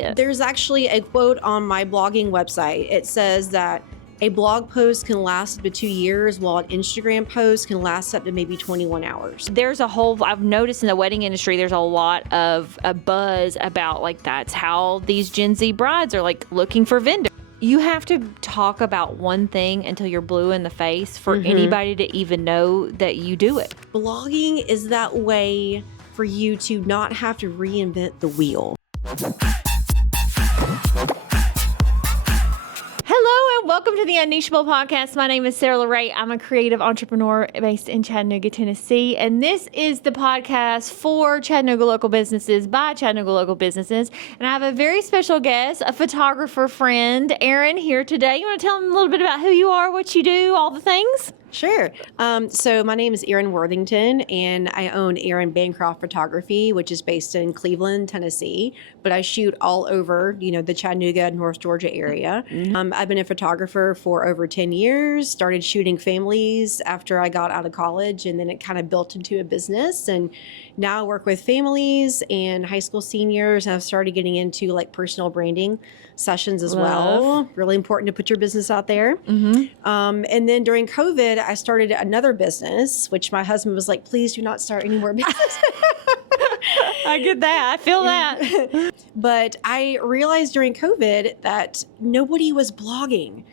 There's actually a quote on my blogging website. It says that a blog post can last up to 2 years, while an Instagram post can last up to maybe 21 hours. I've noticed in the wedding industry, there's a lot of a buzz about like that's how these Gen Z brides are like looking for vendors. You have to talk about one thing until you're blue in the face for anybody to even know that you do it. Blogging is that way for you to not have to reinvent the wheel. Hello and welcome to the UnNicheable podcast. My name is Sarah LeRae. I'm a creative entrepreneur based in Chattanooga, Tennessee. And this is the podcast for Chattanooga local businesses by Chattanooga local businesses. And I have a very special guest, a photographer friend, Erin, here today. You want to tell them a little bit about who you are, what you do, all the things? Sure. So my name is Erin Worthington, and I own Erin Bancroft Photography, which is based in Cleveland, Tennessee. But I shoot all over, the Chattanooga, North Georgia area. I've been a photographer for over 10 years, started shooting families after I got out of college, and then it kind of built into a business. And now I work with families and high school seniors, and I've started getting into like personal branding sessions as well. Really important to put your business out there. And then during COVID, I started another business, which my husband was like, please do not start any more business. I get that. I feel that. But I realized during COVID that nobody was blogging.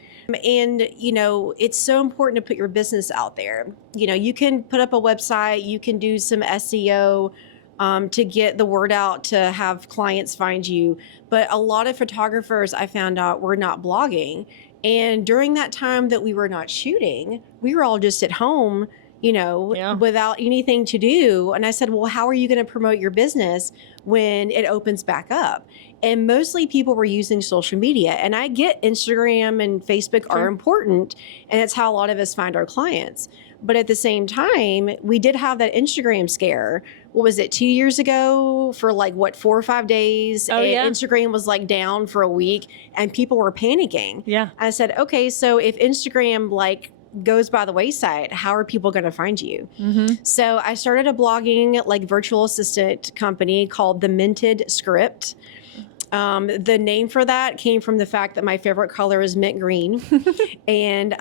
And, it's so important to put your business out there. You can put up a website, you can do some SEO to get the word out, to have clients find you. But a lot of photographers, I found out, were not blogging. And during that time that we were not shooting, we were all just at home, without anything to do. And I said, well, how are you going to promote your business when it opens back up? And mostly people were using social media. And I get Instagram and Facebook are important, and it's how a lot of us find our clients. But at the same time, we did have that Instagram scare. What was it, 2 years ago, for 4 or 5 days? Instagram was down for a week and people were panicking. Yeah. I said, okay, so if Instagram goes by the wayside, how are people going to find you? So I started a blogging virtual assistant company called The Minted Script. The name for that came from the fact that my favorite color is mint green and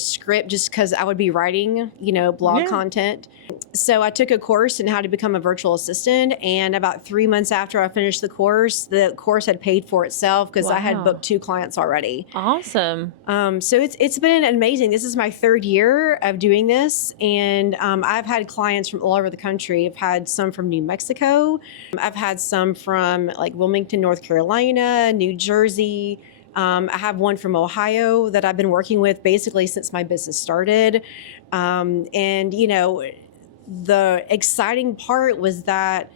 script, just because I would be writing, blog content. So I took a course in how to become a virtual assistant. And about 3 months after I finished the course had paid for itself because I had booked 2 clients already. Awesome. So it's been amazing. This is my 3rd year of doing this. And I've had clients from all over the country. I've had some from New Mexico. I've had some from Wilmington, North Carolina, New Jersey. I have one from Ohio that I've been working with basically since my business started. The exciting part was that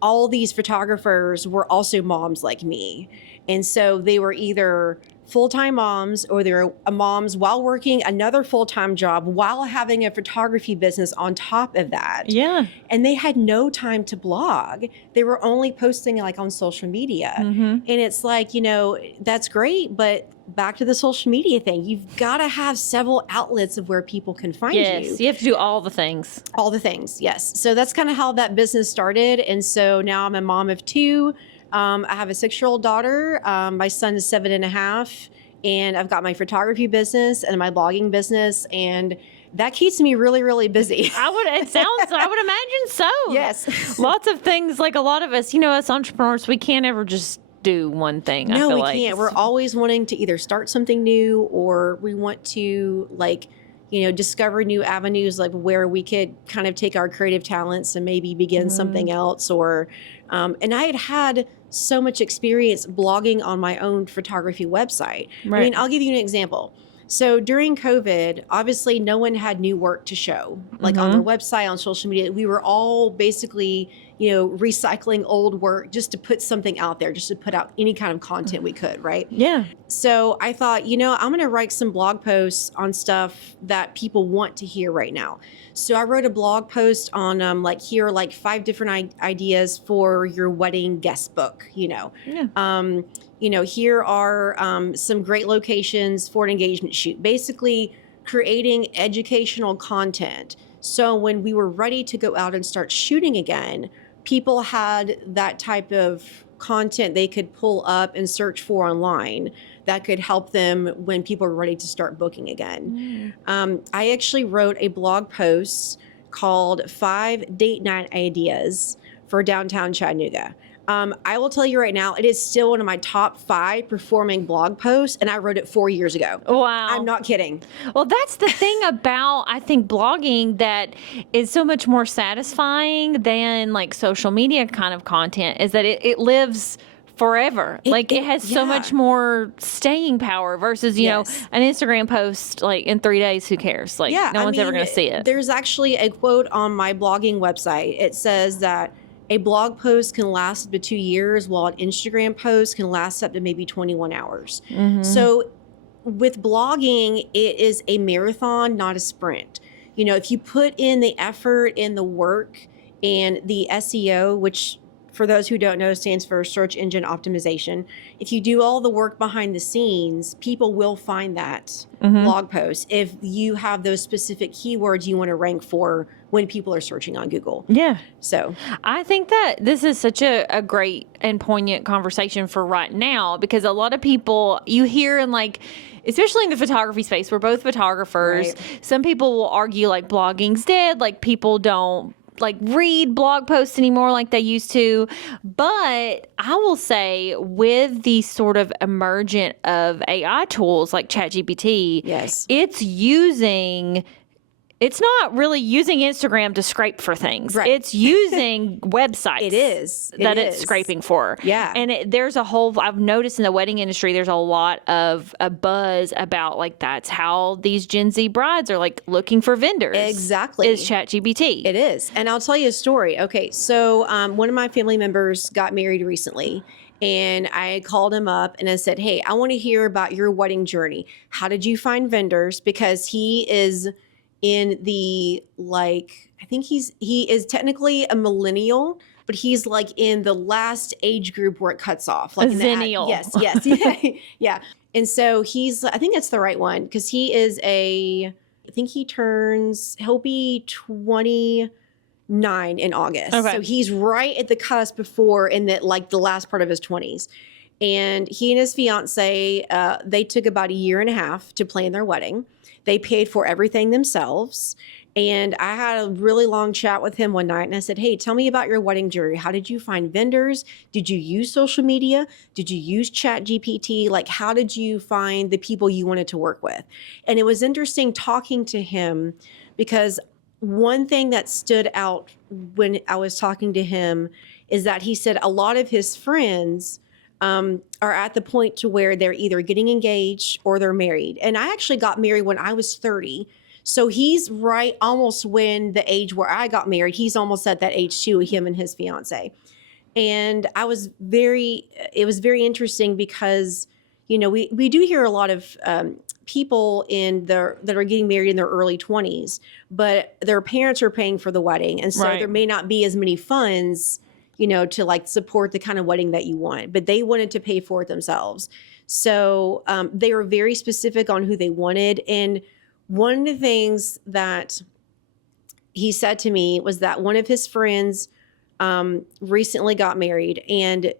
all these photographers were also moms like me. And so they were either full-time moms, or they were moms while working another full-time job while having a photography business on top of that. Yeah. And they had no time to blog. They were only posting on social media. And it's that's great, but back to the social media thing, you've got to have several outlets of where people can find you. Yes, you have to do all the things. All the things, yes. So that's kind of how that business started. And so now I'm a mom of 2. I have a 6-year-old daughter. My son is 7.5, and I've got my photography business and my blogging business, and that keeps me really, really busy. I would imagine so. Yes. Lots of things, a lot of us, us entrepreneurs, we can't ever just do one thing. No, we can't. We're always wanting to either start something new, or we want to discover new avenues where we could kind of take our creative talents and maybe begin something else. Or, and I had so much experience blogging on my own photography website. Right. I mean, I'll give you an example. So during COVID, obviously no one had new work to show, on their website, on social media. We were all basically, recycling old work just to put something out there, just to put out any kind of content we could, right? Yeah. So I thought, I'm going to write some blog posts on stuff that people want to hear right now. So I wrote a blog post on here are 5 different ideas for your wedding guest book, Yeah. Here are some great locations for an engagement shoot. Basically creating educational content. So when we were ready to go out and start shooting again, people had that type of content they could pull up and search for online that could help them when people are ready to start booking again. I actually wrote a blog post called 5 Date Night Ideas for Downtown Chattanooga. I will tell you right now, it is still one of my top 5 performing blog posts, and I wrote it 4 years ago. Wow. I'm not kidding. Well, that's the thing about, I think, blogging that is so much more satisfying than like social media kind of content, is that it lives forever. It has so much more staying power versus, you know, an Instagram post, like in 3 days, who cares? Like, no one's ever going to see it. There's actually a quote on my blogging website. It says that a blog post can last up to 2 years, while an Instagram post can last up to maybe 21 hours. So with blogging, it is a marathon, not a sprint. You know, if you put in the effort and the work and the SEO, which for those who don't know stands for search engine optimization, if you do all the work behind the scenes, people will find that blog post if you have those specific keywords you want to rank for when people are searching on Google. Yeah. So I think that this is such a great and poignant conversation for right now, because a lot of people you hear in, like, especially in the photography space, we're both photographers. Right. Some people will argue like blogging's dead, like people don't like read blog posts anymore like they used to. But I will say, with the sort of emergent of AI tools like ChatGPT, it's not really using Instagram to scrape for things. Right. It's using websites. It's scraping for. Yeah. And there's a whole, I've noticed in the wedding industry, there's a lot of a buzz about, like, that's how these Gen Z brides are, like, looking for vendors. Exactly. Is ChatGPT. It is. And I'll tell you a story. Okay. So one of my family members got married recently. And I called him up and I said, hey, I want to hear about your wedding journey. How did you find vendors? Because he is in the, like, I think he is technically a millennial, but he's like in the last age group where it cuts off. Like a zennial. Yes. Yeah. And so I think that's the right one, because he is I think he'll be 29 in August. Okay. So he's right at the cusp before in the, like, the last part of his 20s. And he and his fiance, they took about 1.5 years to plan their wedding. They paid for everything themselves. And I had a really long chat with him one night, and I said, hey, tell me about your wedding journey. How did you find vendors? Did you use social media? Did you use ChatGPT? Like, how did you find the people you wanted to work with? And it was interesting talking to him, because one thing that stood out when I was talking to him is that he said a lot of his friends are at the point to where they're either getting engaged or they're married. And I actually got married when I was 30. So he's right almost when the age where I got married. He's almost at that age too, him and his fiance. And it was very interesting because, you know, we do hear a lot of people that are getting married in their early 20s, but their parents are paying for the wedding. And so there may not be as many funds, you know, to, like, support the kind of wedding that you want, but they wanted to pay for it themselves. So they were very specific on who they wanted. And one of the things that he said to me was that one of his friends recently got married, and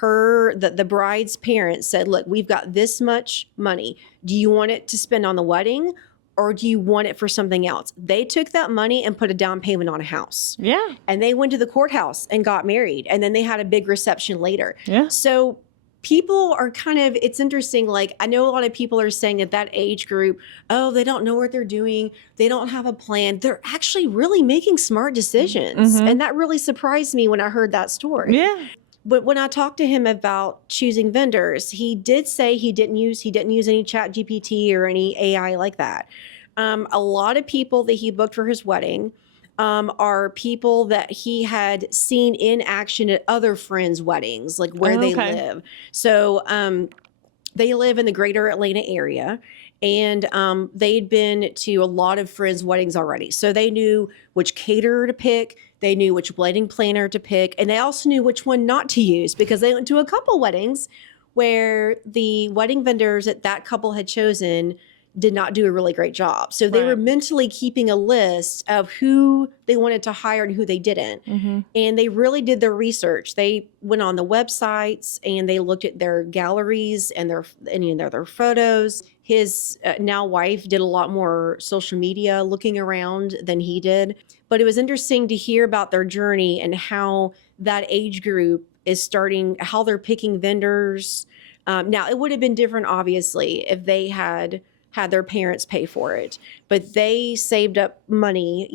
the bride's parents said, look, we've got this much money. Do you want it to spend on the wedding, or do you want it for something else? They took that money and put a down payment on a house. Yeah. And they went to the courthouse and got married. And then they had a big reception later. Yeah. So people are it's interesting. Like, I know a lot of people are saying that age group, oh, they don't know what they're doing. They don't have a plan. They're actually really making smart decisions. And that really surprised me when I heard that story. Yeah. But when I talked to him about choosing vendors, he did say he didn't use any ChatGPT or any AI like that. A lot of people that he booked for his wedding are people that he had seen in action at other friends' weddings, like where they live. So they live in the greater Atlanta area. And they'd been to a lot of friends' weddings already. So they knew which caterer to pick. They knew which wedding planner to pick. And they also knew which one not to use, because they went to a couple weddings where the wedding vendors that couple had chosen did not do a really great job. So they were Right. mentally keeping a list of who they wanted to hire and who they didn't. Mm-hmm. And they really did their research. They went on the websites and they looked at their galleries and their photos. His now wife did a lot more social media looking around than he did. But it was interesting to hear about their journey and how that age group is starting, how they're picking vendors. Now, it would have been different, obviously, if they had their parents pay for it, but they saved up money,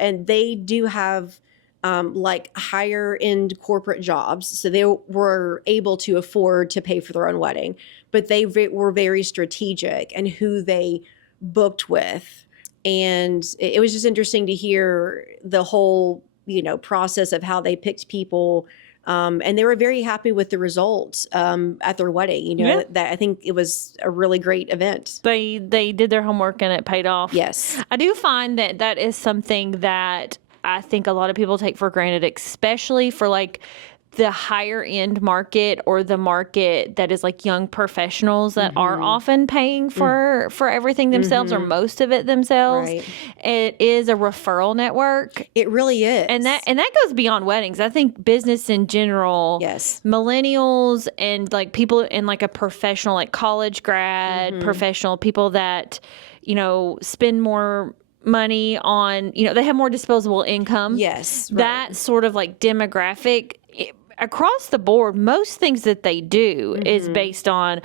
and they do have like higher end corporate jobs. So they were able to afford to pay for their own wedding, but they were very strategic in who they booked with. And it was just interesting to hear the whole, process of how they picked people. And they were very happy with the results at their wedding. That I think it was a really great event. They did their homework and it paid off. Yes. I do find that is something that I think a lot of people take for granted, especially for like the higher end market or the market that is like young professionals that are often paying for everything themselves or most of it themselves. Right. It is a referral network. It really is. And that goes beyond weddings. I think business in general, yes, millennials and like people in like a professional, like college grad, professional people that, spend more money on, they have more disposable income. Yes. Right. That sort of like demographic across the board, most things that they do is based on,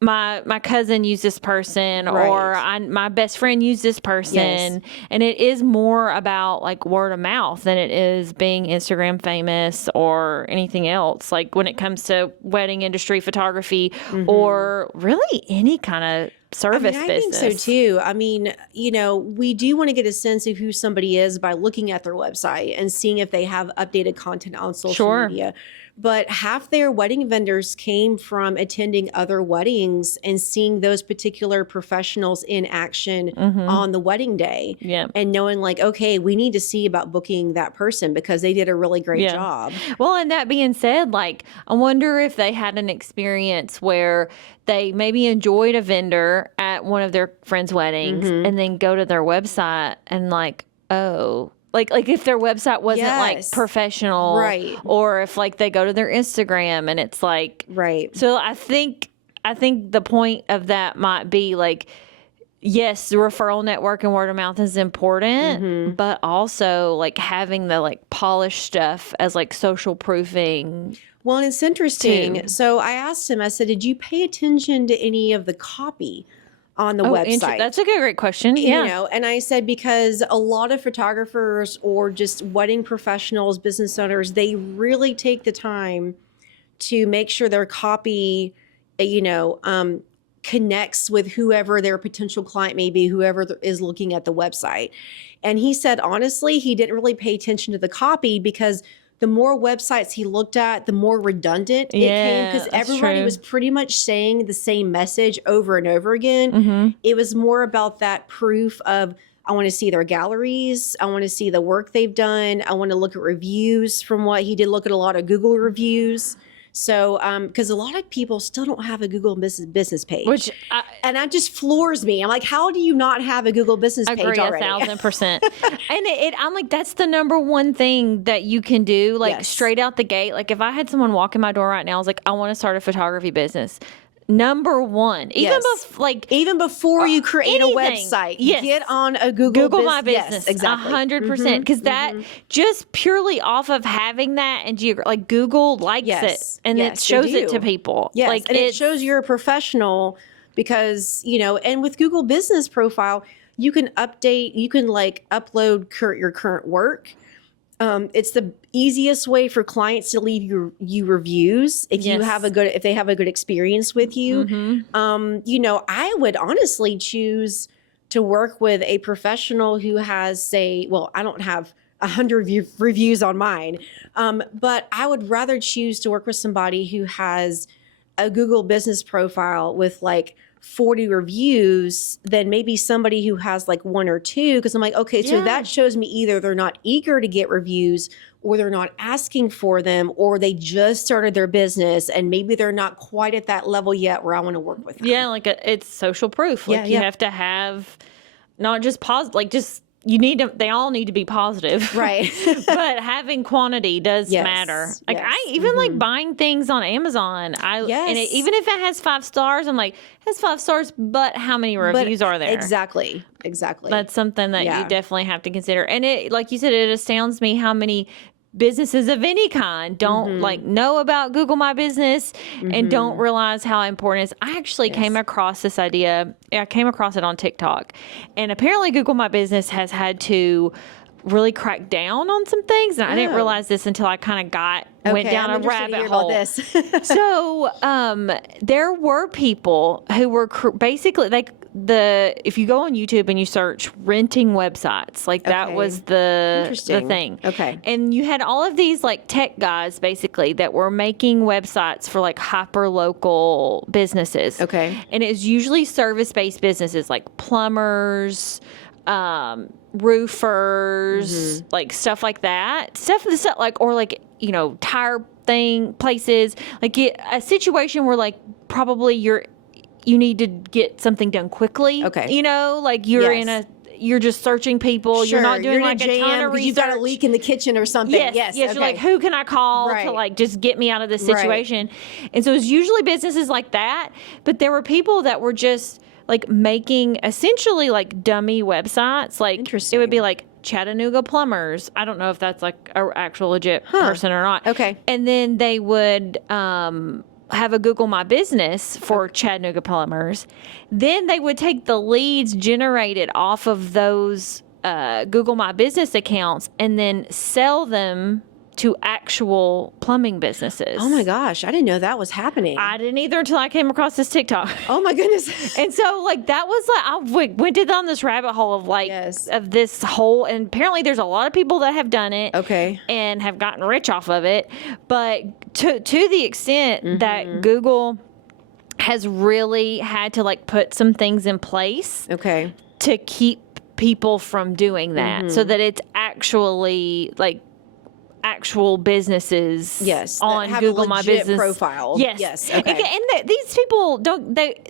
my cousin used this person or my best friend used this person. Yes. And it is more about like word of mouth than it is being Instagram famous or anything else. Like when it comes to wedding industry, photography, or really any kind of service I business. think so too. I mean, we do want to get a sense of who somebody is by looking at their website and seeing if they have updated content on social media. But half their wedding vendors came from attending other weddings and seeing those particular professionals in action on the wedding day. Yeah. And knowing like, okay, we need to see about booking that person because they did a really great job. Well, and that being said, like, I wonder if they had an experience where they maybe enjoyed a vendor at one of their friends' weddings and then go to their website and like, like if their website wasn't like professional, right? Or if like they go to their Instagram and it's like, right. So I think the point of that might be like, yes, the referral network and word of mouth is important, but also like having the like polished stuff as like social proofing. Well, and it's interesting. So I asked him, I said, did you pay attention to any of the copy on the website? That's a great question. Yeah. And I said, because a lot of photographers or just wedding professionals, business owners, they really take the time to make sure their copy, connects with whoever their potential client may be, whoever is looking at the website. And he said, honestly, he didn't really pay attention to the copy because the more websites he looked at, the more redundant it came because everybody was pretty much saying the same message over and over again. It was more about that proof of, I want to see their galleries. I want to see the work they've done. I want to look at reviews from what he did, look at a lot of Google reviews. So, because a lot of people still don't have a Google business page, and that just floors me. I'm like, how do you not have a Google business page already? 1,000%. And I'm like, that's the number one thing that you can do, like straight out the gate. Like if I had someone walk in my door right now, I was like, I want to start a photography business. Number one, even before you create anything, a website, get on a Google My Business. Yes, exactly. 100%. Because that just purely off of having that and like Google likes it and it shows it to people. Yes, like and it shows you're a professional because, and with Google Business Profile, you can upload your current work. It's the easiest way for clients to leave you reviews if they have a good experience with you. I would honestly choose to work with a professional who has I don't have 100 reviews on mine, but I would rather choose to work with somebody who has a Google Business Profile with like 40 reviews than maybe somebody who has like 1 or 2. Because I'm like, okay, so that shows me either they're not eager to get reviews, or they're not asking for them, or they just started their business and maybe they're not quite at that level yet where I want to work with them. Yeah, like it's social proof. Like you have to have not just positive, like just you need to, they all need to be positive. Right. But having quantity does matter. Like I even like buying things on Amazon. And even if it has 5 stars, I'm like, it has 5 stars, but how many reviews are there? Exactly. That's something that you definitely have to consider. And it, like you said, it astounds me how many businesses of any kind don't like know about Google My Business and don't realize how important it is. I actually came across this idea. I came across it on TikTok, and apparently Google My Business has had to really crack down on some things, and I didn't realize this until I kind of went down a rabbit hole. So there were people who were basically like if you go on YouTube and you search renting websites, like that was the thing. Okay. And you had all of these like tech guys basically that were making websites for like hyper local businesses. Okay. And it's usually service-based businesses like plumbers, roofers, like stuff like that. Stuff like, or like, you know, tire places, like a situation where like probably you need to get something done quickly. Okay. You know, like you're just searching people. Sure. You're not doing like a ton of research. You've got a leak in the kitchen or something. Yes. You're like, who can I call to like just get me out of this situation? Right. And so it's usually businesses like that. But there were people that were just like making essentially like dummy websites. Like it would be like Chattanooga Plumbers. I don't know if that's like an actual legit person or not. Okay. And then they would have a Google My Business for Chattanooga Plumbers. Then they would take the leads generated off of those Google My Business accounts and then sell them to actual plumbing businesses. Oh my gosh, I didn't know that was happening. I didn't either until I came across this TikTok. Oh my goodness. And so like that was like, I went down this rabbit hole of like, of this whole, and apparently there's a lot of people that have done it. Okay. And have gotten rich off of it. But to the extent that Google has really had to like put some things in place. Okay. To keep people from doing that. So that it's actually like actual businesses on have Google a My legit Business profile. Yes. Okay. And these people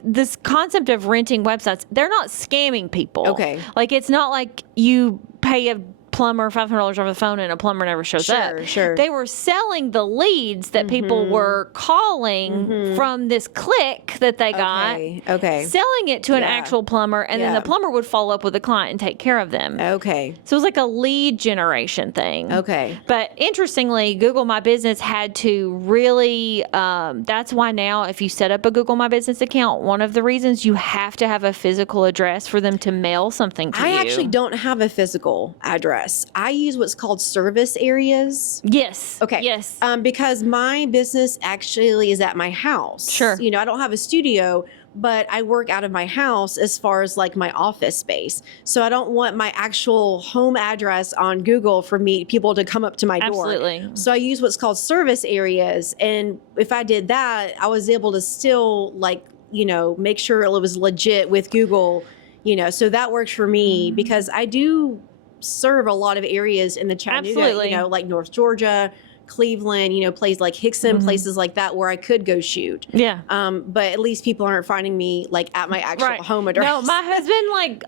this concept of renting websites, they're not scamming people. Okay. Like it's not like you pay a plumber $500 over the phone and a plumber never shows up. Sure. They were selling the leads that people were calling from this click that they got. Okay. Selling it to an actual plumber, and then the plumber would follow up with the client and take care of them. Okay. So it was like a lead generation thing. Okay. But interestingly, Google My Business had to really, that's why now if you set up a Google My Business account, one of the reasons you have to have a physical address for them to mail something to you. I actually don't have a physical address. I use what's called service areas. Yes. Okay. Yes. Because my business actually is at my house. Sure. You know, I don't have a studio, but I work out of my house as far as like my office space. So I don't want my actual home address on Google for people to come up to my door. Absolutely. So I use what's called service areas. And if I did that, I was able to still like, you know, make sure it was legit with Google, you know, so that works for me because I do serve a lot of areas in the Chattanooga, you know, like North Georgia, Cleveland, you know, places like Hickson, places like that where I could go shoot. Yeah. But at least people aren't finding me like at my actual home address. No, my husband, like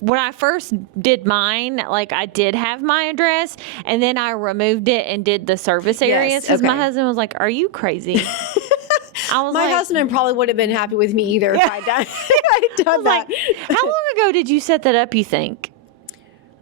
when I first did mine, like I did have my address and then I removed it and did the service areas because my husband was like, are you crazy? I was my husband probably would have been happy with me either if I'd done that. Like, how long ago did you set that up, you think?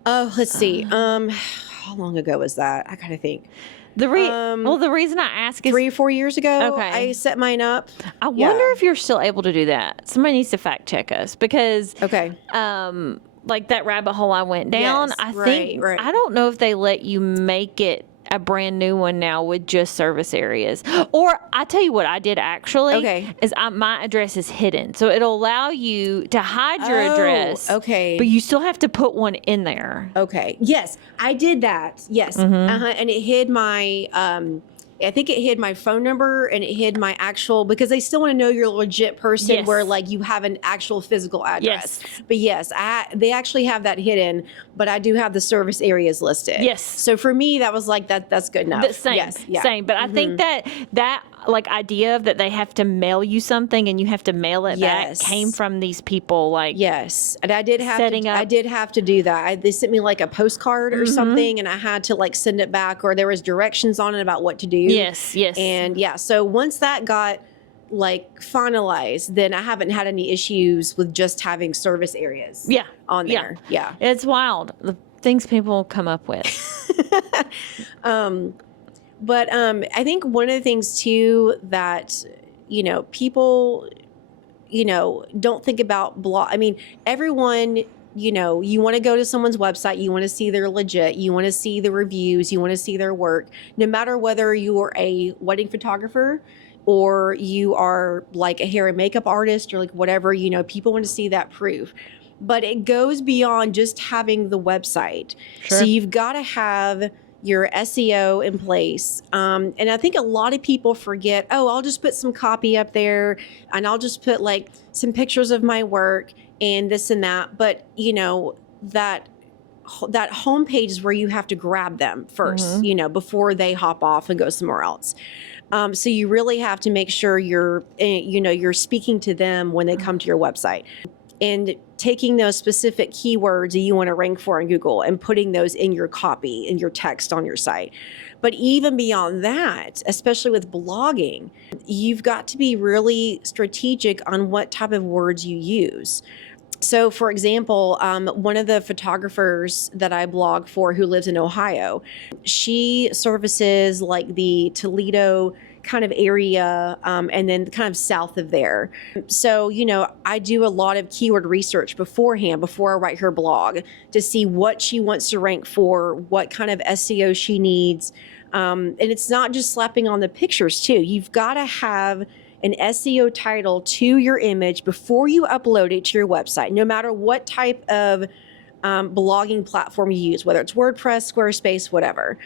Oh, let's see. How long ago was that? I gotta think. The reason I ask is 3 or 4 years ago. Okay. I set mine up. I wonder if you're still able to do that. Somebody needs to fact check us because like that rabbit hole I went down. Yes, I think I don't know if they let you make it a brand new one now with just service areas. Or I tell you what I did actually is my address is hidden. So it'll allow you to hide your address. Okay. But you still have to put one in there. Okay. Yes, I did that. Yes. And it hid my I think it hid my phone number and it hid my actual, because they still want to know you're a legit person, Yes. where like you have an actual physical address. Yes. But yes, they actually have that hidden, but I do have the service areas listed. Yes. So for me, that was like, that's good enough. Same, Yes. Yeah. same. But I think that like idea of that they have to mail you something and you have to mail it Yes. back came from these people. Like, yes, and I did have setting to. up- I did have to do that. They sent me like a postcard or something, and I had to like send it back, or there was directions on it about what to do. Yes, yes. And yeah, so once that got like finalized, then I haven't had any issues with just having service areas. Yeah. On there. Yeah. It's wild. The things people come up with. But I think one of the things too that, people, don't think about blog. I mean, everyone, you want to go to someone's website, you want to see they're legit, you want to see the reviews, you want to see their work, no matter whether you are a wedding photographer or you are like a hair and makeup artist or like whatever, people want to see that proof. But it goes beyond just having the website. Sure. So you've got to have your SEO in place. And I think a lot of people forget, I'll just put some copy up there and I'll just put like some pictures of my work and this and that. But, that homepage is where you have to grab them first, before they hop off and go somewhere else. So you really have to make sure you're speaking to them when they come to your website. And taking those specific keywords that you want to rank for in Google and putting those in your copy, in your text on your site. But even beyond that, especially with blogging, you've got to be really strategic on what type of words you use. So, for example, one of the photographers that I blog for who lives in Ohio, she services like the Toledo kind of area, and then kind of south of there. So, I do a lot of keyword research beforehand, before I write her blog, to see what she wants to rank for, what kind of SEO she needs. And it's not just slapping on the pictures too. You've got to have an SEO title to your image before you upload it to your website, no matter what type of blogging platform you use, whether it's WordPress, Squarespace, whatever.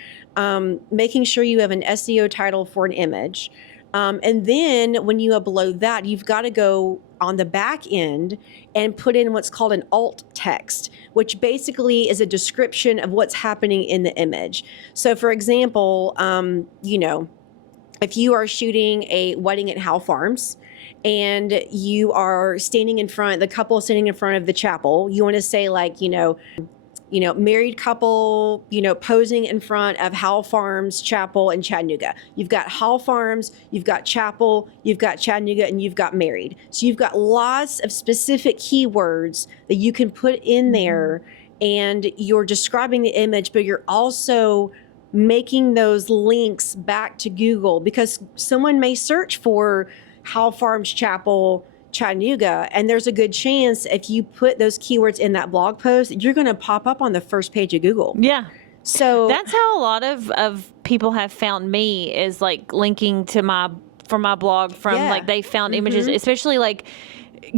Making sure you have an SEO title for an image. And then when you upload that, you've got to go on the back end and put in what's called an alt text, which basically is a description of what's happening in the image. So for example, if you are shooting a wedding at Howe Farms and you are the couple standing in front of the chapel, you want to say like, married couple, posing in front of Howe Farms Chapel in Chattanooga. You've got Howe Farms, you've got chapel, you've got Chattanooga, and you've got married. So you've got lots of specific keywords that you can put in there, and you're describing the image, but you're also making those links back to Google, because someone may search for Howe Farms Chapel, Chattanooga, and there's a good chance if you put those keywords in that blog post, you're going to pop up on the first page of Google. Yeah. So that's how a lot of people have found me, is like linking to my blog from like they found images, especially like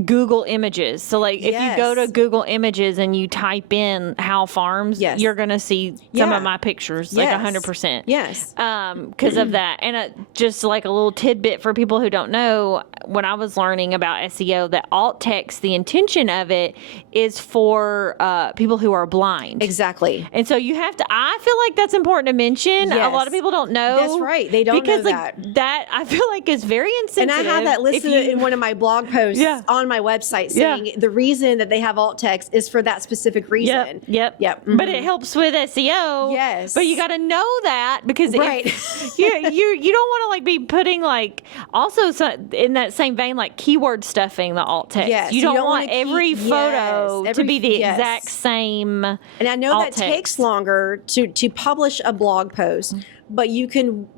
Google Images. So like if you go to Google Images and you type in Howe Farms, you're going to see some of my pictures, like 100%. Yes. Because of that. And just like a little tidbit for people who don't know, when I was learning about SEO, that alt text, the intention of it is for people who are blind. Exactly. And so you have to, I feel like that's important to mention. Yes. A lot of people don't know. That's right. They don't because know like that I feel like is very insensitive. And I have that listed in one of my blog posts on my website, saying the reason that they have alt text is for that specific reason. Yep. Mm-hmm. But it helps with SEO. Yes. But you got to know that, because if you don't want to like be putting like, also in that same vein, like keyword stuffing the alt text. Yes. You don't want every photo to be the exact same. And I know that takes longer to publish a blog post, but you can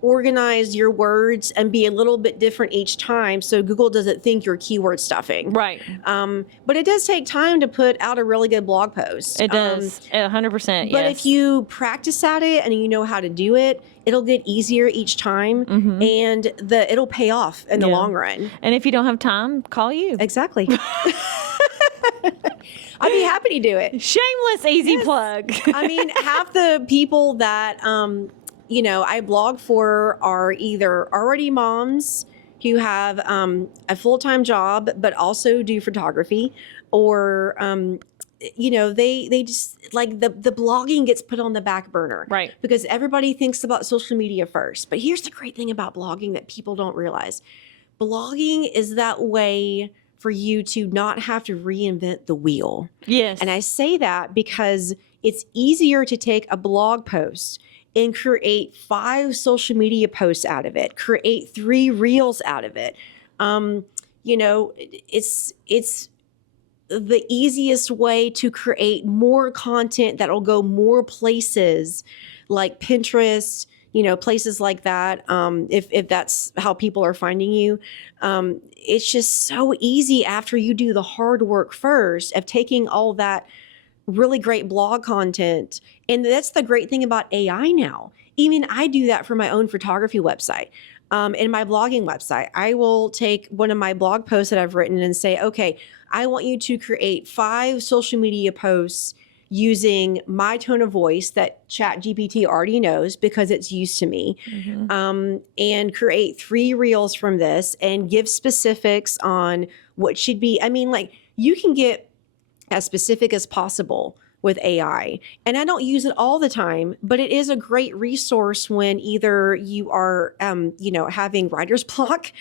organize your words and be a little bit different each time, so Google doesn't think you're keyword stuffing. Right. But it does take time to put out a really good blog post. It does. 100%. But if you practice at it and you know how to do it, it'll get easier each time, and it'll pay off in the long run. And if you don't have time, call you. Exactly. I'd be happy to do it. Shameless, easy plug. I mean, half the people that I blog for are either already moms who have a full-time job but also do photography, or they just like the blogging gets put on the back burner, Right. because everybody thinks about social media first. But here's the great thing about blogging that people don't realize: blogging is that way for you to not have to reinvent the wheel. Yes. And I say that because it's easier to take a blog post and create 5 social media posts out of it, create 3 reels out of it. It's the easiest way to create more content that'll go more places, like Pinterest, places like that. If that's how people are finding you, it's just so easy after you do the hard work first of taking all that really great blog content. And that's the great thing about AI now. Even I do that for my own photography website. In my blogging website, I will take one of my blog posts that I've written and say, okay, I want you to create 5 social media posts using my tone of voice that ChatGPT already knows because it's used to me, and create 3 reels from this and give specifics on what should be. I mean, like, you can get as specific as possible with AI. And I don't use it all the time, but it is a great resource when either you are, having writer's block,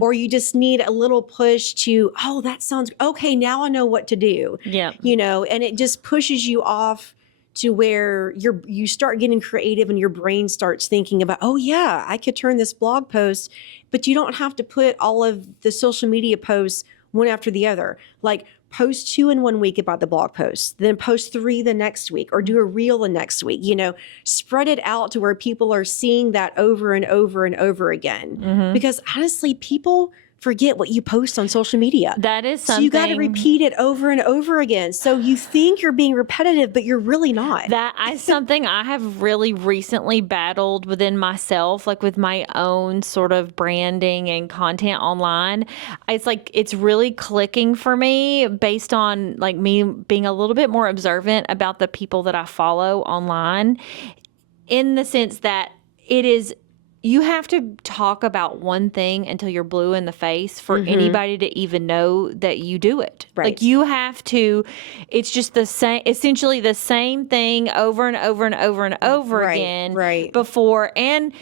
or you just need a little push to, oh, that sounds okay. Now I know what to do. Yeah. And it just pushes you off to where you start getting creative and your brain starts thinking about, oh yeah, I could turn this blog post, but you don't have to put all of the social media posts one after the other. Like, post 2 in one week about the blog post, then post 3 the next week, or do a reel the next week. Spread it out to where people are seeing that over and over and over again. Because honestly, people forget what you post on social media. That is something. So you got to repeat it over and over again. So you think you're being repetitive, but you're really not. That is something I have really recently battled within myself, like with my own sort of branding and content online. It's like, it's really clicking for me based on like me being a little bit more observant about the people that I follow online, in the sense that you have to talk about one thing until you're blue in the face for anybody to even know that you do it. Right. Like, you have to, it's just essentially the same thing over and over and over and over again. Right. Before, and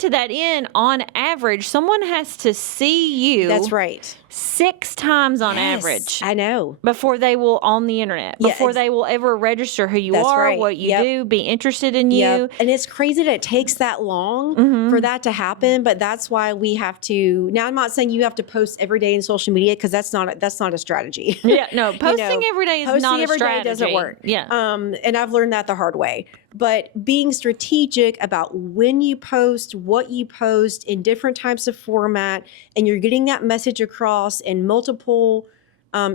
to that end, on average, someone has to see you. That's right. 6 times on Yes, average. I know. Before they will on the internet, before they will ever register who you That's are, right. what you Yep. do, be interested in you. Yep. And it's crazy that it takes that long for that to happen, but that's why we have to. Now, I'm not saying you have to post every day in social media, because that's not a strategy. Yeah, no, posting every day is posting not a every strategy. day doesn't work. Yeah. And I've learned that the hard way. But being strategic about when you post, what you post in different types of format, and you're getting that message across in multiple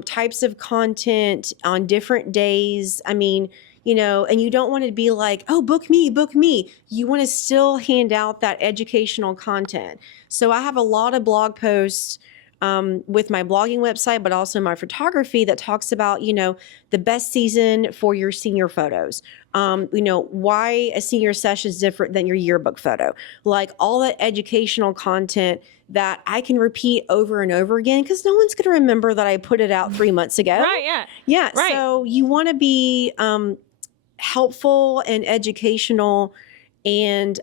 types of content on different days. I mean, and you don't want to be like, oh, book me, book me. You want to still hand out that educational content. So I have a lot of blog posts with my blogging website, but also my photography, that talks about, the best season for your senior photos. Why a senior session is different than your yearbook photo. Like, all that educational content that I can repeat over and over again, because no one's going to remember that I put it out 3 months ago. Right, yeah. Yeah. Right. So you want to be helpful and educational, and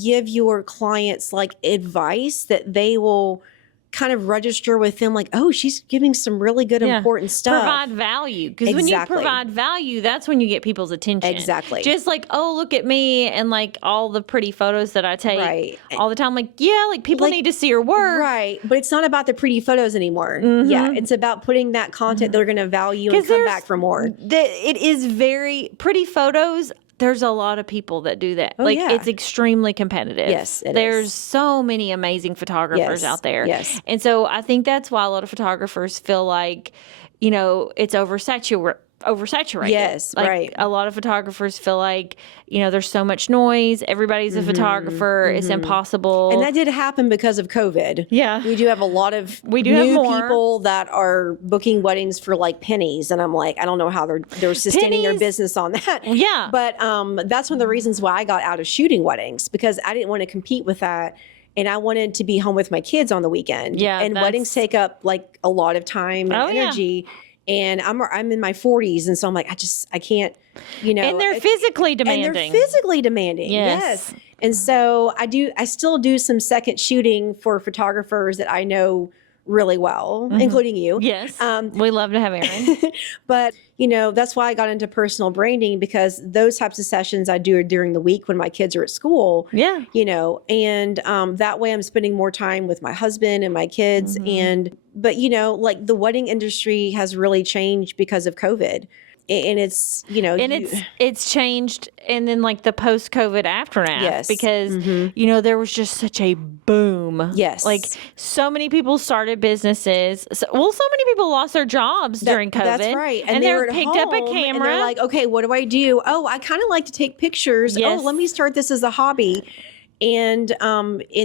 give your clients like advice that they will kind of register with them, like, oh, she's giving some really good, important stuff. Provide value. Because when you provide value, that's when you get people's attention. Exactly. Just like, oh, look at me, and like all the pretty photos that I take all the time. Like, yeah, like people need to see your work. Right. But it's not about the pretty photos anymore. Yeah. It's about putting that content they're going to value and come back for more. It is very pretty photos. There's a lot of people that do that. It's extremely competitive. Yes, There's so many amazing photographers out there. Yes. And so I think that's why a lot of photographers feel like, it's oversaturated. oversaturated. Yes, like, right. A lot of photographers feel like, there's so much noise. Everybody's a photographer. It's impossible. And that did happen because of COVID. Yeah. We do have a lot of have new more people that are booking weddings for like pennies. And I'm like, I don't know how they're sustaining their business on that. Yeah. But that's one of the reasons why I got out of shooting weddings, because I didn't want to compete with that. And I wanted to be home with my kids on the weekend. Yeah, and weddings take up like a lot of time and energy. Yeah. And I'm in my 40s, and so I'm like, I can't, And they're physically demanding. And they're physically demanding. Yes. And so I still do some second shooting for photographers that I know really well, including you. Yes. We love to have Erin. But, that's why I got into personal branding, because those types of sessions I do during the week when my kids are at school. Yeah. And that way I'm spending more time with my husband and my kids. But, like the wedding industry has really changed because of COVID. And it's, it's changed. And then like the post-COVID aftermath, yes. because, there was just such a boom. Yes. Like so many people started businesses. So many people lost their jobs during COVID. That's right. And they picked up a camera. And they're like, okay, what do I do? Oh, I kind of like to take pictures. Yes. Oh, let me start this as a hobby. And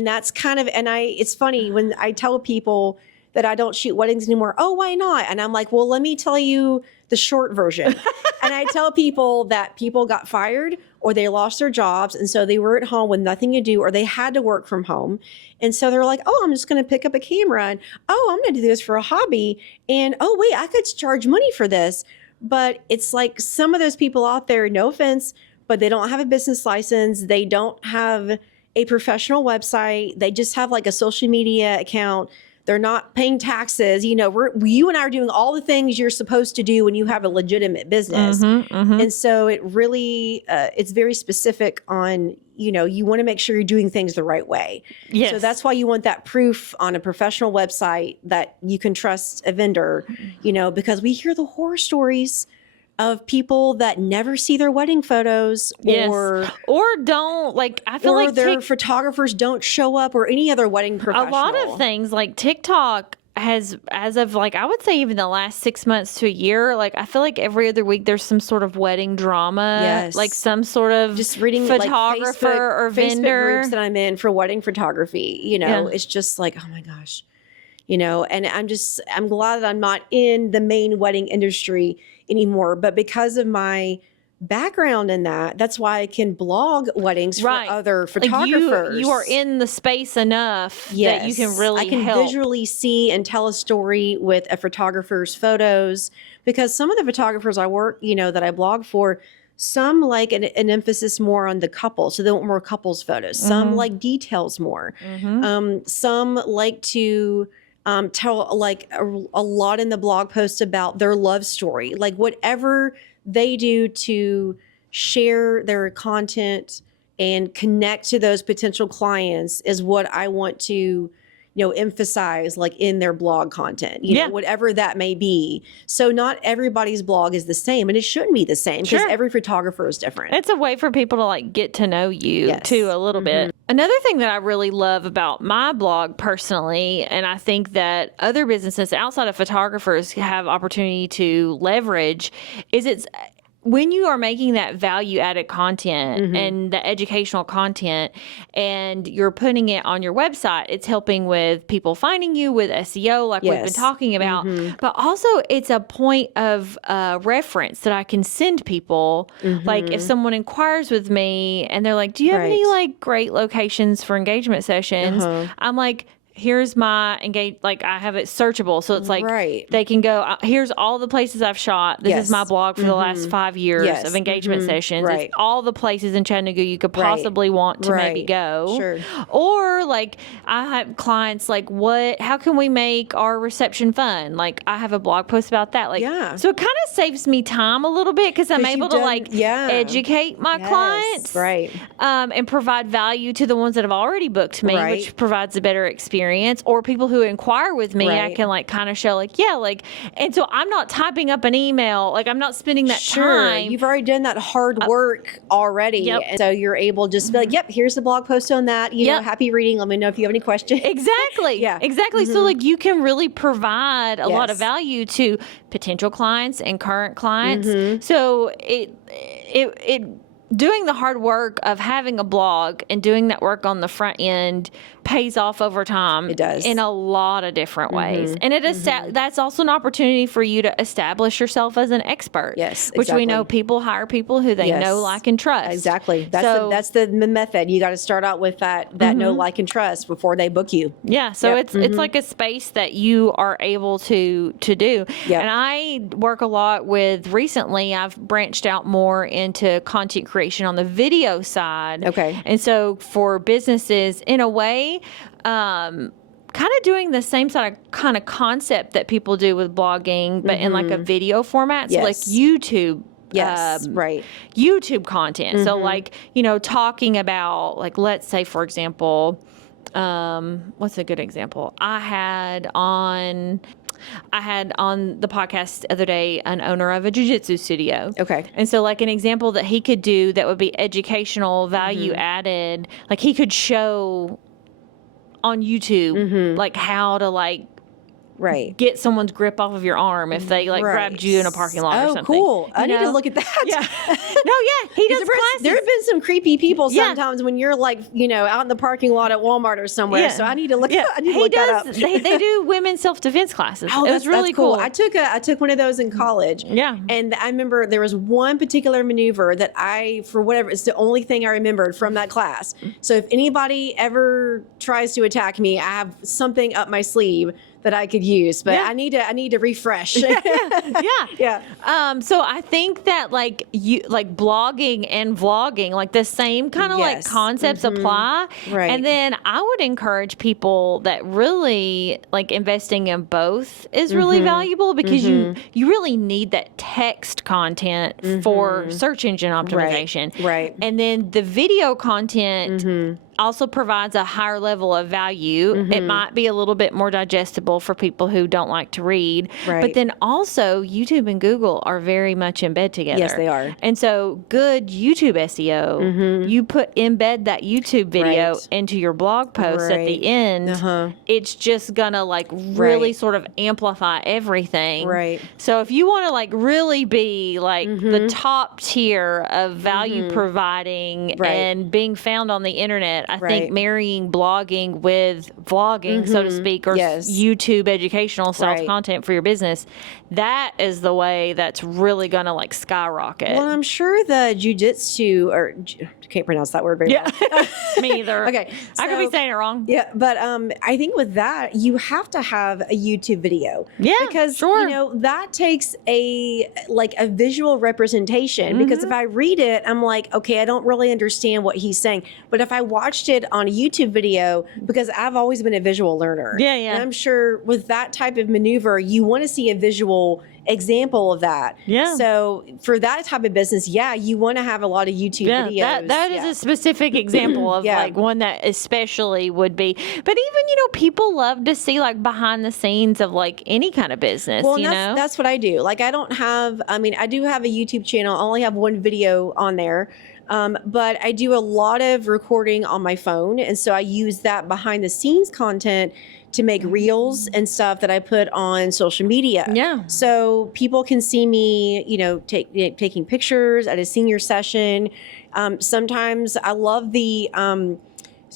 that's kind of, it's funny when I tell people that I don't shoot weddings anymore. Oh, why not? And I'm like, well, let me tell you the short version. And I tell people that people got fired or they lost their jobs. And so they were at home with nothing to do, or they had to work from home. And so they're like, oh, I'm just going to pick up a camera, and I'm going to do this for a hobby. And wait, I could charge money for this. But it's like some of those people out there, no offense, but they don't have a business license. They don't have a professional website. They just have like a social media account. They're not paying taxes. You and I are doing all the things you're supposed to do when you have a legitimate business. And so it really, it's very specific on, you want to make sure you're doing things the right way. Yes. So that's why you want that proof on a professional website that you can trust a vendor, because we hear the horror stories of people that never see their wedding photos, or don't, like, I feel like their photographers don't show up, or any other wedding professional. A lot of things, like TikTok has, as of like, I would say even the last 6 months to a year, like I feel like every other week there's some sort of wedding drama. Yes. Like some sort of just reading photographer like or Facebook vendor groups that I'm in for wedding photography. It's just like, oh my gosh, and I'm glad that I'm not in the main wedding industry anymore. But because of my background in that's why I can blog weddings for other photographers. Like you are in the space enough that you can really I can help. visually see and tell a story with a photographer's photos, because some of the photographers I work, that I blog for, some like an emphasis more on the couple. So they want more couples photos. Some like details more. Some like to tell like a lot in the blog post about their love story, like whatever they do to share their content and connect to those potential clients is what I want to, emphasize like in their blog content, whatever that may be. So not everybody's blog is the same, and it shouldn't be the same because every photographer is different. It's a way for people to like get to know you too a little bit. Another thing that I really love about my blog personally, and I think that other businesses outside of photographers have opportunity to leverage, is it's when you are making that value-added content and the educational content and you're putting it on your website, it's helping with people finding you with SEO like we've been talking about. But also it's a point of reference that I can send people. Like if someone inquires with me and they're like, do you have any like great locations for engagement sessions? I'm like, here's my like I have it searchable. So it's like they can go, here's all the places I've shot. This is my blog for the last 5 years of engagement sessions. It's all the places in Chattanooga you could possibly want to maybe go. Or like I have clients like, how can we make our reception fun? Like I have a blog post about that. Like, so it kind of saves me time a little bit because I'm able to like educate my clients. And provide value to the ones that have already booked me, which provides a better experience. experience, or people who inquire with me, I Right. can like kind of show like, yeah, like, and so I'm not typing up an email, like I'm not spending that Sure. time. You've already done that hard work already. Yep. And so you're able just to be like, yep, here's the blog post on that. You know, Yep. happy reading. Let me know if you have any questions. Exactly. Yeah. Exactly. So like you can really provide a lot of Yes. value to potential clients and current clients. So it doing the hard work of having a blog and doing that work on the front end pays off over time. It does. In a lot of different ways. And it is that's also an opportunity for you to establish yourself as an expert. Yes, Which we know exactly. people hire people who they Yes. know, like, and trust. Exactly. That's So- that's the method. You got to start out with that know, like, and trust before they book you. Yeah, so Yep. it's like a space that you are able to do. Yep. And I work a lot with, recently I've branched out more into content creation on the video side. Okay. And so for businesses, in a way, kind of doing the same sort of kind of concept that people do with blogging, but in like a video format. So like Yes. YouTube. Yes. Right. YouTube content. So like, you know, talking about, like, let's say, for example, what's a good example? I had on the podcast the other day an owner of a jiu-jitsu studio. Okay. And so like an example that he could do that would be educational, value added, like he could show on YouTube like how to like Right. get someone's grip off of your arm if they like Right. grabbed you in a parking lot or Oh, something. cool. I You need to know? look at that. Yeah. No, yeah. He does classes. There have been some creepy people Yeah. sometimes when you're like, you know, out in the parking lot at Walmart or somewhere. Yeah. So I need to look. Yeah. I need to He look that does. up. They do women's self-defense classes. Oh, it was really that's cool. cool. I took one of those in college. Yeah. And I remember there was one particular maneuver that for whatever, it's the only thing I remembered from that class. So if anybody ever tries to attack me, I have something up my sleeve that I could use, but Yeah. I need to refresh. yeah. Yeah. So I think that like blogging and vlogging, like the same kind of like Yes. concepts apply. Right. And then I would encourage people that really like investing in both is really valuable, because you really need that text content for search engine optimization. Right. And then the video content also provides a higher level of value. It might be a little bit more digestible for people who don't like to read. Right. But then also YouTube and Google are very much in bed together. Yes, they are. And so good YouTube SEO, you embed that YouTube video Right. into your blog post at Right. the end. Uh-huh. It's just gonna like really Right. sort of amplify everything. Right. So if you want to like really be like the top tier of value providing Right. and being found on the internet, I Right. think marrying blogging with vlogging, so to speak, or Yes. YouTube educational style Right. content for your business, that is the way that's really going to like skyrocket. Well, I'm sure the jujitsu, or I can't pronounce that word very yeah. well. Me either. Okay, I could be so- saying it wrong. Yeah, but I think with that, you have to have a YouTube video. Yeah, because sure. you know that takes a visual representation. Because if I read it, I'm like, okay, I don't really understand what he's saying. But if I watched it on a YouTube video, because I've always been a visual learner, Yeah, yeah. and I'm sure with that type of maneuver, you want to see a visual example of that. Yeah. So for that type of business, yeah, you want to have a lot of YouTube Yeah, videos. that is a specific example of Yeah. like one that especially would be. But even, you know, people love to see like behind the scenes of like any kind of business, Well, you know? that's what I do. Like, I do have a YouTube channel. I only have one video on there. But I do a lot of recording on my phone. And so I use that behind the scenes content to make reels and stuff that I put on social media. Yeah. So people can see me, you know, taking pictures at a senior session. Sometimes I love the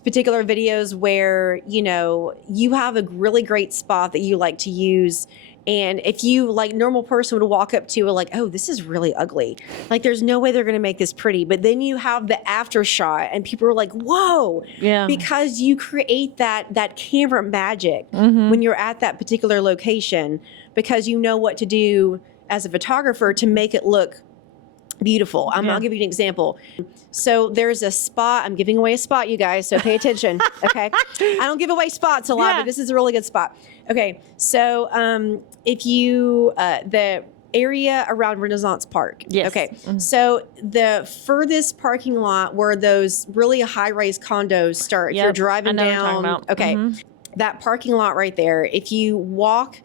particular videos where, you know, you have a really great spot that you like to use. And if you, like, normal person would walk up to it like, oh, this is really ugly. Like, there's no way they're going to make this pretty. But then you have the after shot and people are like, whoa. Yeah. Because you create that camera magic Mm-hmm. when you're at that particular location, because you know what to do as a photographer to make it look beautiful. Yeah. I'll give you an example. So there's a spot. I'm giving away a spot, you guys, so pay attention, okay? I don't give away spots a lot, Yeah. but this is a really good spot. Okay, so if you, the area around Renaissance Park. Yes. Okay, so the furthest parking lot where those really high-rise condos start, if Yep, you're I driving know what you're talking down. about. Okay. Mhm. that parking lot right there, if you walk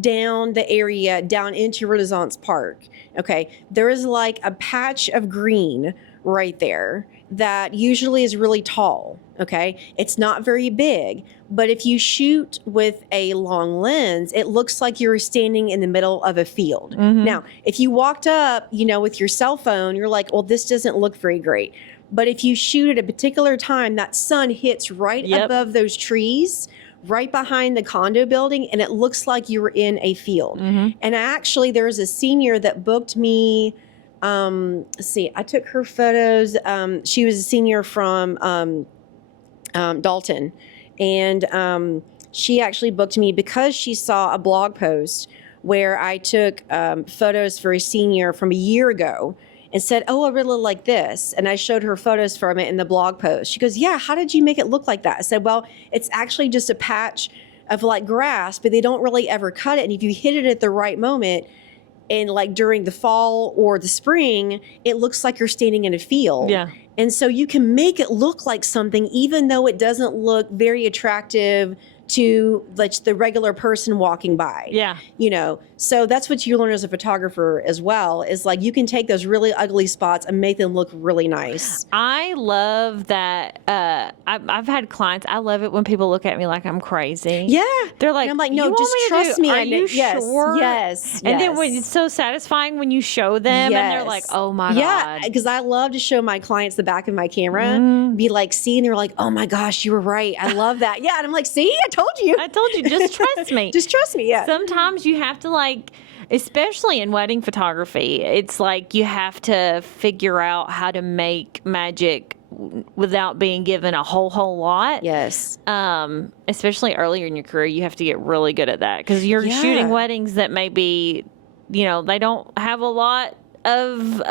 down the area down into Renaissance Park, okay, there is like a patch of green right there that usually is really tall. Okay, it's not very big, but if you shoot with a long lens, it looks like you're standing in the middle of a field. Now, if you walked up, with your cell phone, you're like, well, this doesn't look very great. But if you shoot at a particular time, that sun hits right above those trees, right behind the condo building, and it looks like you were in a field. And actually, there's a senior that booked me. Let's see, I took her photos. She was a senior from Dalton, and she actually booked me because she saw a blog post where I took photos for a senior from a year ago and said, oh, I really like this. And I showed her photos from it in the blog post. She goes, yeah, how did you make it look like that? I said, well, it's actually just a patch of like grass, but they don't really ever cut it. And if you hit it at the right moment, and like during the fall or the spring, it looks like you're standing in a field. Yeah. And so you can make it look like something, even though it doesn't look very attractive to like the regular person walking by. Yeah. So that's what you learn as a photographer as well, is like you can take those really ugly spots and make them look really nice. I love that. I've had clients. I love it when people look at me like I'm crazy. Yeah. They're like, and I'm like, no, just trust me. Are you sure? Yes. And then when it's so satisfying when you show them and they're like, oh my God. Yeah. Because I love to show my clients the back of my camera, be like, see, and they're like, oh my gosh, you were right. I love that. Yeah. And I'm like, see, I told you. Just trust me. Just trust me. Yeah. Sometimes you have to especially in wedding photography, it's like you have to figure out how to make magic without being given a whole lot. Yes. Especially earlier in your career, you have to get really good at that because you're shooting weddings that maybe, they don't have a lot of,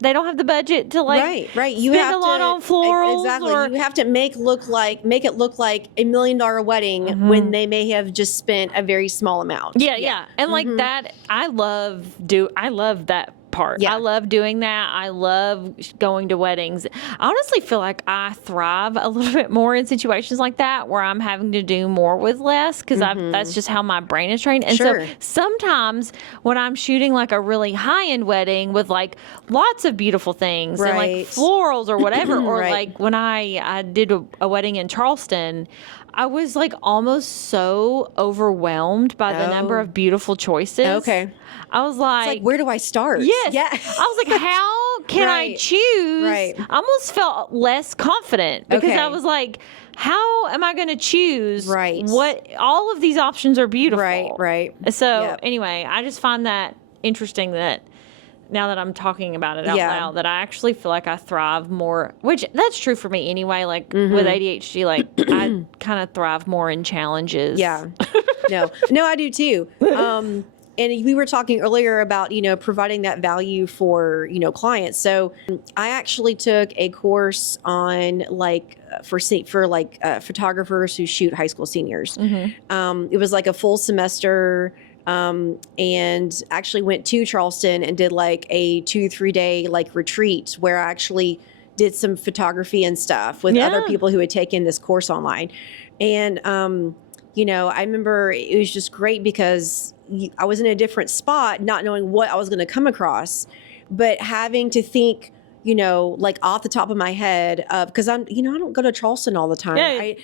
they don't have the budget to right. You spend have a lot on florals. Exactly. You have to make it look like $1 million wedding when they may have just spent a very small amount. Yeah. And like that, I love that part. Yeah. I love doing that. I love going to weddings. I honestly feel like I thrive a little bit more in situations like that where I'm having to do more with less because that's just how my brain is trained. And so sometimes when I'm shooting like a really high-end wedding with like lots of beautiful things and like florals or whatever, or like when I did a wedding in Charleston, I was like almost so overwhelmed by the number of beautiful choices. Okay. I was like, where do I start? Yes. Yeah. I was like, how can I choose? Right. I almost felt less confident because I was like, how am I going to choose? Right. What all of these options are beautiful. Right. So anyway, I just find that interesting that now that I'm talking about it out loud, that I actually feel like I thrive more, which that's true for me anyway. Like with ADHD, like I kind of thrive more in challenges. Yeah. No, I do too. And we were talking earlier about, providing that value for, clients. So I actually took a course on for photographers who shoot high school seniors. It was like a full semester. And actually went to Charleston and did like a 2-3 day retreat where I actually did some photography and stuff with other people who had taken this course online. And, I remember it was just great because I was in a different spot, not knowing what I was going to come across, but having to think, off the top of my head because I don't go to Charleston all the time.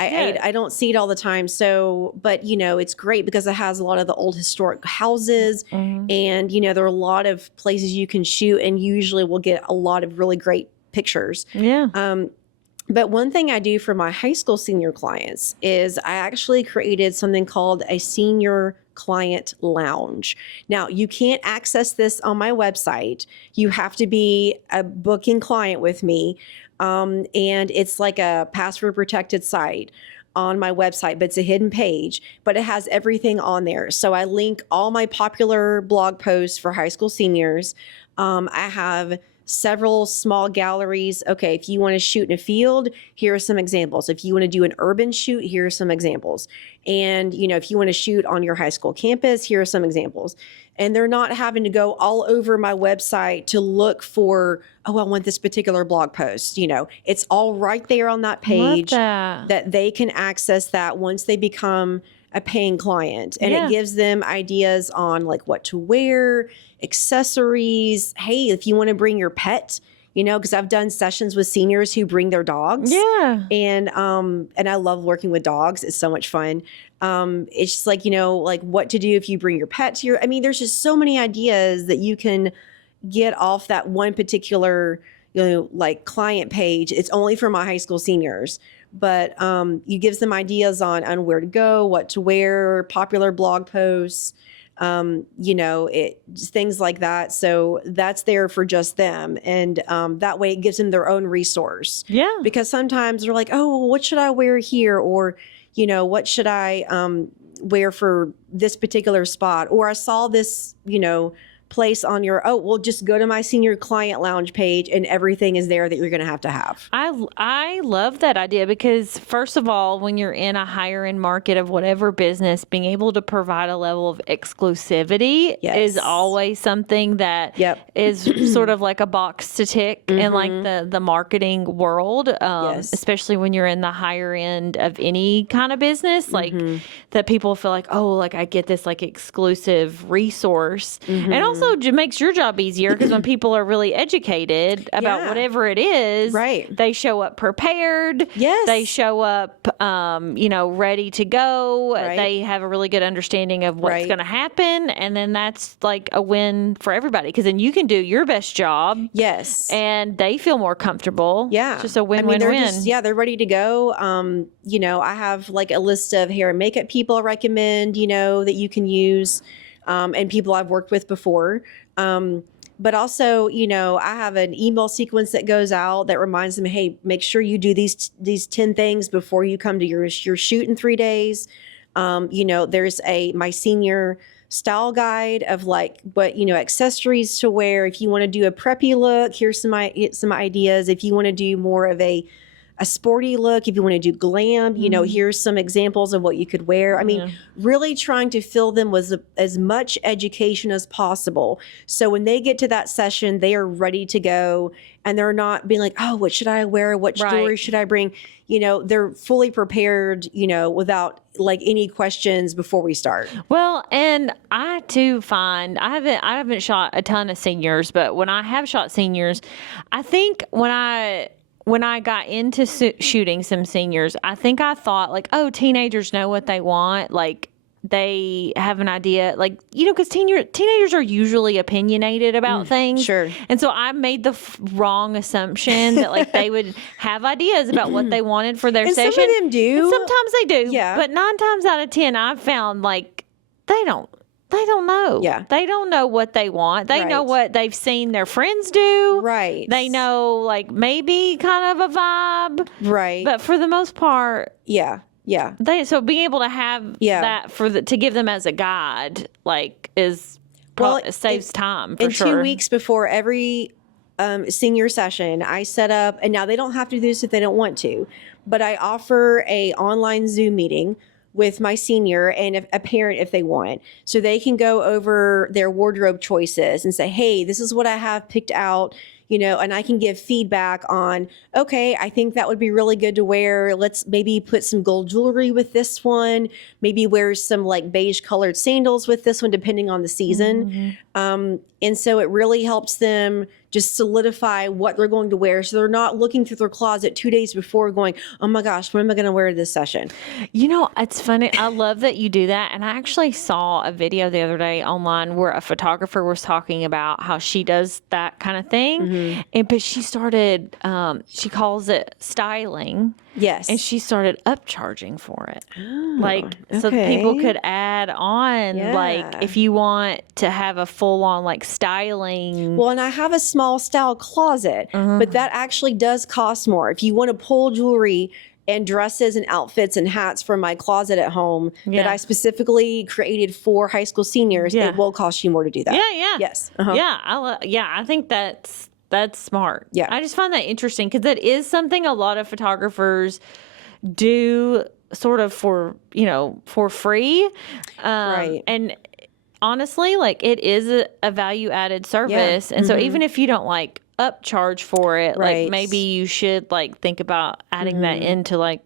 I don't see it all the time. So, but it's great because it has a lot of the old historic houses and, there are a lot of places you can shoot and usually we'll get a lot of really great pictures. Yeah. But one thing I do for my high school senior clients is I actually created something called a senior client lounge. Now, you can't access this on my website. You have to be a booking client with me. And it's like a password protected site on my website, but it's a hidden page, but it has everything on there. So I link all my popular blog posts for high school seniors. I have several small galleries. Okay, if you want to shoot in a field, here are some examples. If you want to do an urban shoot, here are some examples. And, if you want to shoot on your high school campus, here are some examples. and they're not having to go all over my website to look for, oh, I want this particular blog post. It's all right there on that page that they can access that once they become a paying client. And it gives them ideas on like what to wear, accessories. Hey, if you want to bring your pet, because I've done sessions with seniors who bring their dogs. Yeah. And I love working with dogs. It's so much fun. It's just like, like what to do if you bring your pet to there's just so many ideas that you can get off that one particular, like client page. It's only for my high school seniors, but it gives them ideas on where to go, what to wear, popular blog posts, things like that. So that's there for just them. And that way it gives them their own resource. Yeah. Because sometimes they're like, oh, well, what should I wear here? Or, what should I wear for this particular spot? Or I saw this, place on your, just go to my senior client lounge page and everything is there that you're going to have. I love that idea because first of all, when you're in a higher end market of whatever business, being able to provide a level of exclusivity is always something that is sort of like a box to tick in like the marketing world, especially when you're in the higher end of any kind of business, like that people feel like, oh, like I get this like exclusive resource. And also makes your job easier because when people are really educated about whatever it is, they show up prepared. Yes. They show up, ready to go. They have a really good understanding of what's going to happen. And then that's like a win for everybody because then you can do your best job. Yes. And they feel more comfortable. Yeah. It's just a win-win-win. They're ready to go. I have like a list of hair and makeup people I recommend, that you can use. And people I've worked with before. But also, I have an email sequence that goes out that reminds them, hey, make sure you do these 10 things before you come to your shoot in 3 days. There's my senior style guide of like what, accessories to wear. If you want to do a preppy look, here's some ideas. If you want to do more of a sporty look, if you want to do glam, here's some examples of what you could wear. Really trying to fill them with as much education as possible. So when they get to that session, they are ready to go and they're not being like, oh, what should I wear? What jewelry should I bring? They're fully prepared, without like any questions before we start. Well, and I too find I haven't shot a ton of seniors, but when I have shot seniors, I think when I got into shooting some seniors, I think I thought like, oh, teenagers know what they want. Like they have an idea, like, because teenagers are usually opinionated about things. Sure. And so I made the wrong assumption that like they would have ideas about what they wanted for their and session. Some of them do. And sometimes they do. Yeah. But 9 times out of 10, I've found like they don't know. Yeah. They don't know what they want. They know what they've seen their friends do. Right. They know like maybe kind of a vibe. Right. But for the most part. Yeah. Yeah. So being able to have that to give them as a guide, like it saves time for sure. In 2 weeks before every senior session, I set up, and now they don't have to do this if they don't want to, but I offer a online Zoom meeting with my senior and a parent if they want. So they can go over their wardrobe choices and say, hey, this is what I have picked out, and I can give feedback on, okay, I think that would be really good to wear. Let's maybe put some gold jewelry with this one, maybe wear some like beige colored sandals with this one, depending on the season. And so it really helps them just solidify what they're going to wear. So they're not looking through their closet 2 days before going, oh my gosh, what am I going to wear this session? It's funny. I love that you do that. And I actually saw a video the other day online where a photographer was talking about how she does that kind of thing. But she started, she calls it styling. Yes. And she started upcharging for it. So people could add on, like if you want to have a full on like styling. Well, and I have a small style closet, but that actually does cost more. If you want to pull jewelry and dresses and outfits and hats from my closet at home that I specifically created for high school seniors, it will cost you more to do that. Yeah. Yes. I think that's smart. Yeah. I just find that interesting because that is something a lot of photographers do sort of for free. Right. And honestly, like it is a value added service. And so even if you don't like upcharge for it, Right. like maybe you should like think about adding that into like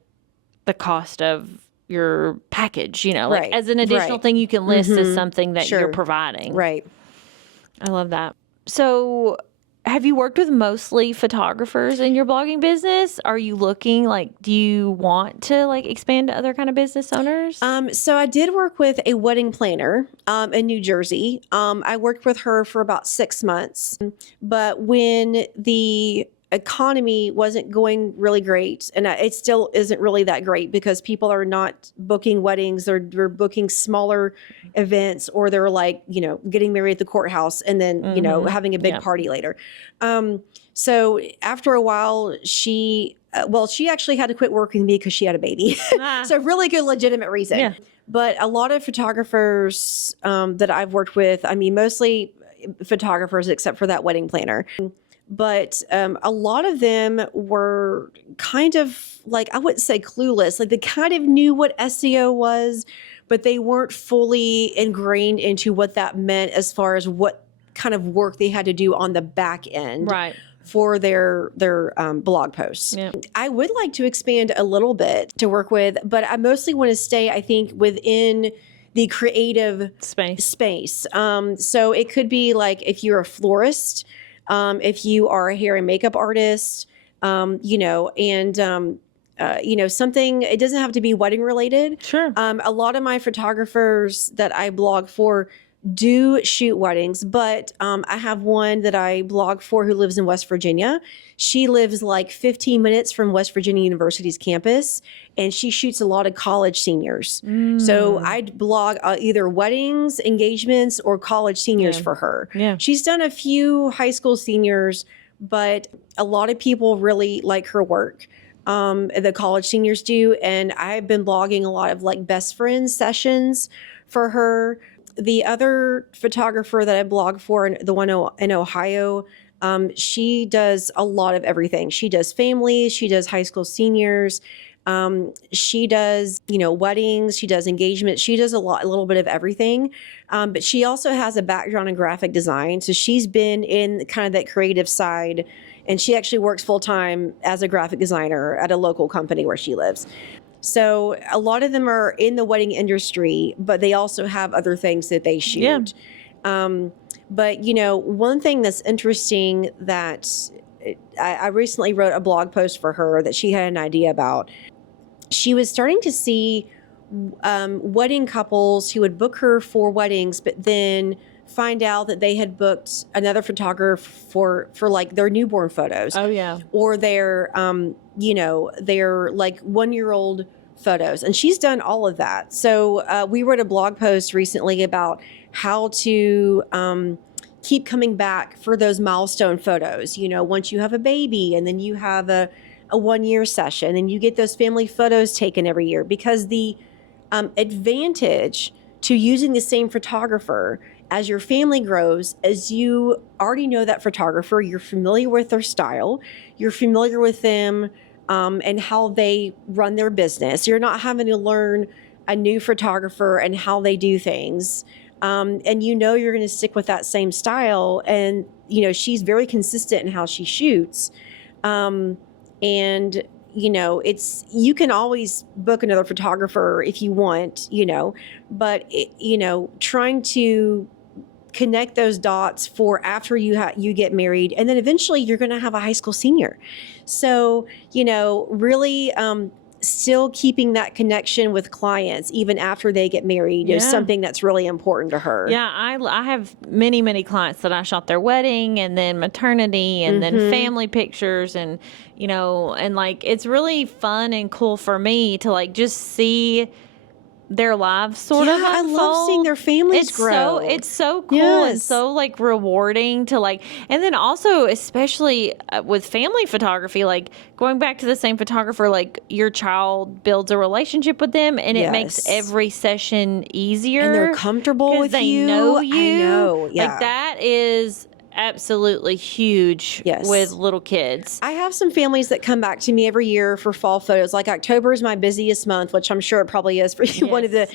the cost of your package, you know, like Right. as an additional Right. thing you can list as something that Sure. you're providing. Right. I love that. So have you worked with mostly photographers in your blogging business? Are you looking like, do you want to like expand to other kind of business owners? So I did work with a wedding planner in New Jersey. I worked with her for about 6 months, but when the economy wasn't going really great, and it still isn't really that great because people are not booking weddings, they're booking smaller events, or they're like, getting married at the courthouse and then, having a big party later. So after a while, she actually had to quit working with me because she had a baby. So really good, legitimate reason. Yeah. But a lot of photographers that I've worked with, I mean, mostly photographers except for that wedding planner. But a lot of them were kind of like, I wouldn't say clueless, like they kind of knew what SEO was, but they weren't fully ingrained into what that meant as far as what kind of work they had to do on the back end. Right. For their blog posts. Yeah. I would like to expand a little bit to work with, but I mostly want to stay, I think, within the creative space. So it could be like if you're a florist, if you are a hair and makeup artist, something, it doesn't have to be wedding related. Sure. A lot of my photographers that I blog for do shoot weddings, but I have one that I blog for who lives in West Virginia. She lives like 15 minutes from West Virginia University's campus, and she shoots a lot of college seniors. So I blog either weddings, engagements, or college seniors for her. Yeah. She's done a few high school seniors, but a lot of people really like her work. The college seniors do, and I've been blogging a lot of like best friends sessions for her. The other photographer that I blog for, the one in Ohio, she does a lot of everything. She does families, she does high school seniors, she does, weddings, she does engagements, she does a little bit of everything. But she also has a background in graphic design. So she's been in kind of that creative side, and she actually works full time as a graphic designer at a local company where she lives. So a lot of them are in the wedding industry, but they also have other things that they shoot. Yeah. But, one thing that's interesting that I recently wrote a blog post for her that she had an idea about. She was starting to see wedding couples who would book her for weddings, but then find out that they had booked another photographer for like their newborn photos. Oh yeah. Or their their like 1-year-old photos. And she's done all of that. So we wrote a blog post recently about how to keep coming back for those milestone photos. Once you have a baby and then you have a 1-year session and you get those family photos taken every year, because the advantage to using the same photographer as your family grows, as you already know that photographer, you're familiar with their style, you're familiar with them and how they run their business. You're not having to learn a new photographer and how they do things. And you're going to stick with that same style. And, she's very consistent in how she shoots. You can always book another photographer if you want, but trying to connect those dots for after you get married, and then eventually you're going to have a high school senior. So, really still keeping that connection with clients even after they get married is something that's really important to her. Yeah, I have many, many clients that I shot their wedding and then maternity and then family pictures, and and like it's really fun and cool for me to like just see their lives sort of unfold. I love seeing their families grow. It's so cool and so like rewarding to like, and then also especially with family photography, like going back to the same photographer, like your child builds a relationship with them, and it makes every session easier. And they're comfortable with they you. know you. I know. Yeah. Like that is absolutely huge Yes. with little kids. I have some families that come back to me every year for fall photos. Like October is my busiest month, which I'm sure it probably is for you. One of the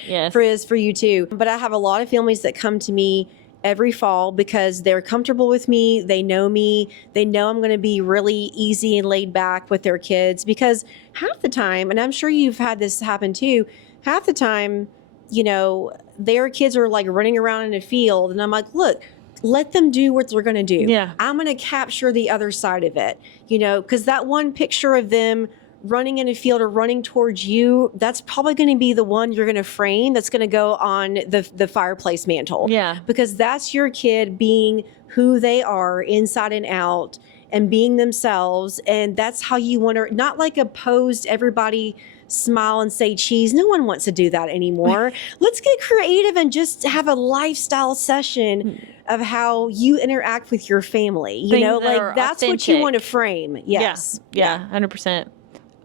for you too. But I have a lot of families that come to me every fall because they're comfortable with me. They know me. They know I'm going to be really easy and laid back with their kids, because half the time, and I'm sure you've had this happen too, half the time, you know, their kids are like running around in a field, and I'm like, look, let them do what they're going to do. Yeah. I'm going to capture the other side of it, you know, because that one picture of them running in a field or running towards you, that's probably going to be the one you're going to frame that's going to go on the fireplace mantle. Yeah. Because that's your kid being who they are inside and out and being themselves. And that's how you want to, not like a posed everybody smile and say cheese. No one wants to do that anymore. Let's get creative and just have a lifestyle session of how you interact with your family. You know, like that's what you want to frame. Yes. Yeah. 100%.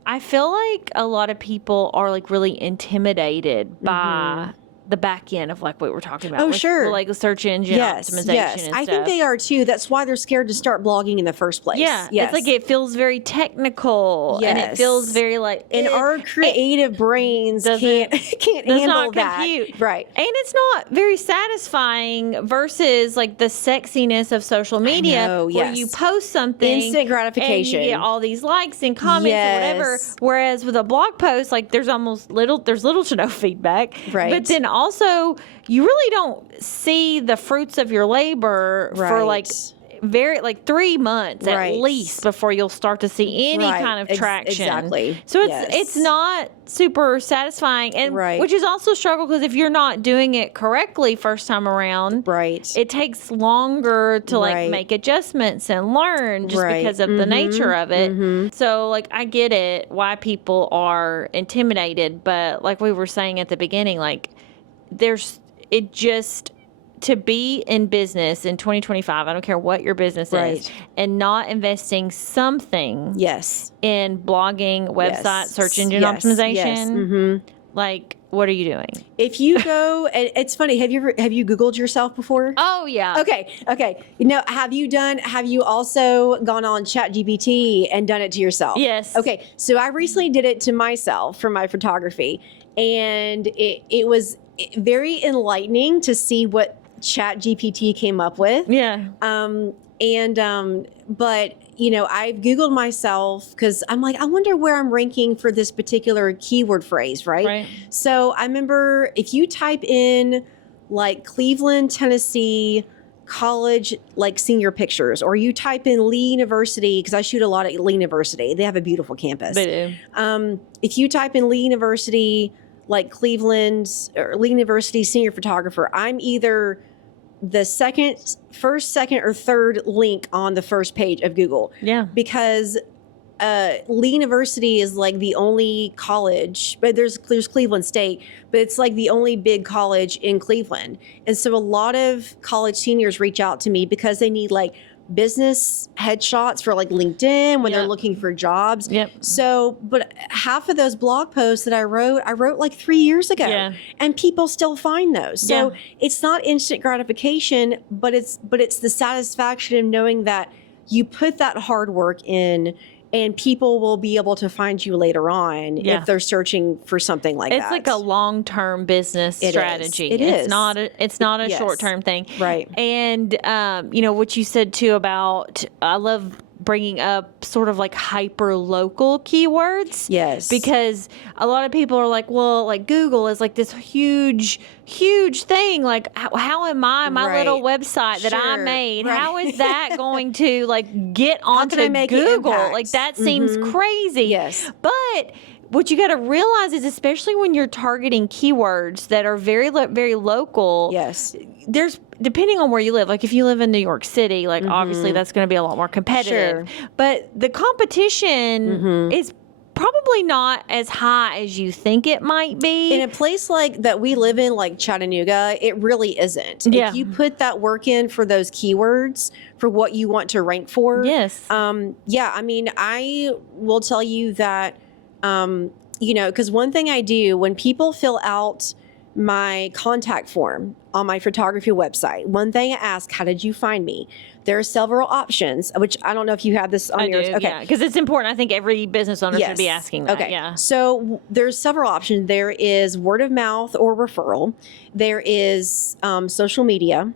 I feel like a lot of people are like really intimidated by the back end of like what we're talking about. Oh, like, sure. Like the search engine optimization. Yes, and I stuff. think they are too. That's why they're scared to start blogging in the first place. Yeah. Yes. It's like it feels very technical and it feels very like and our creative brains can't handle that. Compute. Right. And it's not very satisfying versus like the sexiness of social media where you post something, instant gratification, and you get all these likes and comments or whatever. Whereas with a blog post, like there's little to no feedback. Right. But then also you really don't see the fruits of your labor for like 3 months at least before you'll start to see any kind of traction. Exactly. So it's not super satisfying, and which is also a struggle because if you're not doing it correctly first time around, it takes longer to like make adjustments and learn just because of the nature of it. So like I get it why people are intimidated, but like we were saying at the beginning, like to be in business in 2025, I don't care what your business is, and not investing something in blogging, website, search engine optimization, like what are you doing? If you go, and it's funny, have you Googled yourself before? Oh yeah. Okay. You know, have you also gone on ChatGPT and done it to yourself? Yes. Okay. So I recently did it to myself for my photography, and it was very enlightening to see what ChatGPT came up with. Yeah. But you know, I've Googled myself because I'm like, I wonder where I'm ranking for this particular keyword phrase, right? So I remember if you type in like Cleveland, Tennessee college, like senior pictures, or you type in Lee University, because I shoot a lot at Lee University. They have a beautiful campus. They do. If you type in Lee University, like Cleveland or Lee University senior photographer, I'm either the first, second, or third link on the first page of Google. Yeah. Because Lee University is like the only college, but there's Cleveland State, but it's like the only big college in Cleveland. And so a lot of college seniors reach out to me because they need like business headshots for like LinkedIn when they're looking for jobs. So, but half of those blog posts that I wrote like 3 years ago, and people still find those. So it's not instant gratification, but it's the satisfaction of knowing that you put that hard work in, and people will be able to find you later on if they're searching for something like that. It's like a long-term business strategy. It's not a short-term thing. Right. And, you know, what you said too about, I love bringing up sort of like hyper-local keywords. Yes. Because a lot of people are like, well, like Google is like this huge thing. Like, how am my little website that I made, how is that going to like get onto Google? Like that seems crazy. Yes. But what you got to realize is, especially when you're targeting keywords that are very, very local. There's, depending on where you live, like if you live in New York City, like obviously that's going to be a lot more competitive. But the competition is probably not as high as you think it might be. In a place like that we live in, like Chattanooga, it really isn't. If you put that work in for those keywords, for what you want to rank for. I mean, I will tell you that, you know, because one thing I do when people fill out my contact form on my photography website. One thing I ask, how did you find me? There are several options, which I don't know if you have this on I yours. do, Okay. yeah, because it's important. I think every business owner should be asking that. Okay. Yeah. So there's several options. There is word of mouth or referral. There is social media.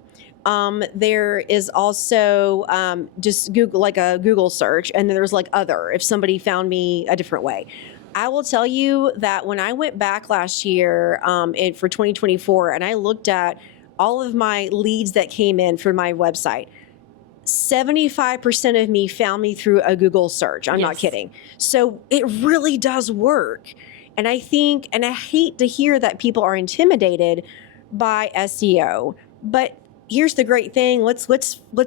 There is also just Google, like a Google search, and then there's like other, if somebody found me a different way. I will tell you that when I went back last year for 2024 and I looked at all of my leads that came in for my website, 75% of me found me through a Google search. I'm not kidding. So it really does work. And I think, and I hate to hear that people are intimidated by SEO, but here's the great thing. Let's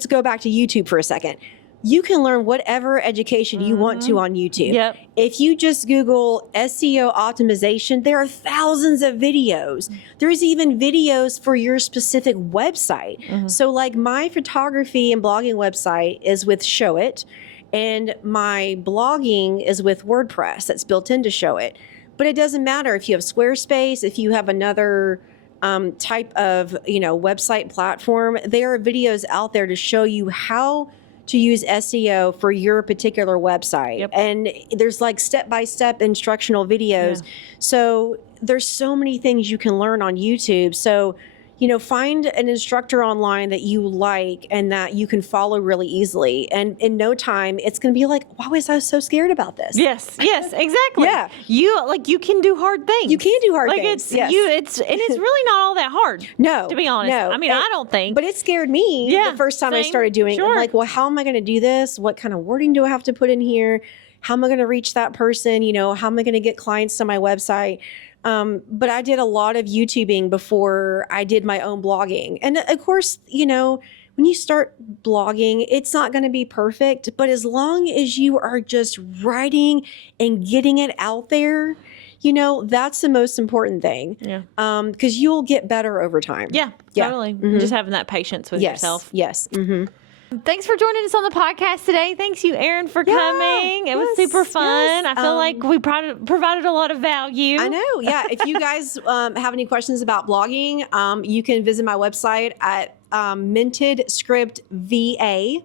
go back to YouTube for a second. You can learn whatever education you want to on YouTube. Yep. If you just Google SEO optimization, there are thousands of videos. There's even videos for your specific website. So like my photography and blogging website is with Show It, and my blogging is with WordPress that's built into Show It. But it doesn't matter if you have Squarespace, if you have another type of website platform. There are videos out there to show you how to use SEO for your particular website. Yep. And there's like step-by-step instructional videos. Yeah. So there's so many things you can learn on YouTube. So, find an instructor online that you like and that you can follow really easily. And in no time, it's going to be like, why was I so scared about this? Yes, exactly. Yeah. You can do hard things. You can do hard like things. It's really not all that hard. No, to be honest. no. I mean, I don't think. But it scared me the first time I started doing it. I'm like, well, how am I going to do this? What kind of wording do I have to put in here? How am I going to reach that person? How am I going to get clients to my website? But I did a lot of YouTubing before I did my own blogging. And of course, when you start blogging, it's not going to be perfect, but as long as you are just writing and getting it out there, that's the most important thing. Yeah. Because you'll get better over time. Yeah, totally. Just having that patience with yourself. Yes. Mm-hmm. Thanks for joining us on the podcast today. Thanks you, Erin, for coming. It was super fun. I feel like we provided a lot of value. I know. Yeah. If you guys have any questions about blogging, you can visit my website at mintedscriptva.com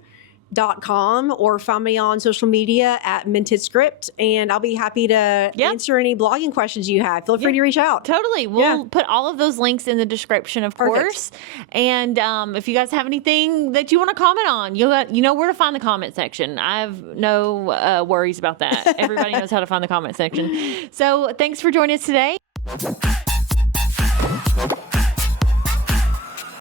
or find me on social media at mintedscript, and I'll be happy to answer any blogging questions you have. Feel free to reach out. Totally. We'll put all of those links in the description, of course. And if you guys have anything that you want to comment on, you know where to find the comment section. I have no worries about that. Everybody knows how to find the comment section. So thanks for joining us today.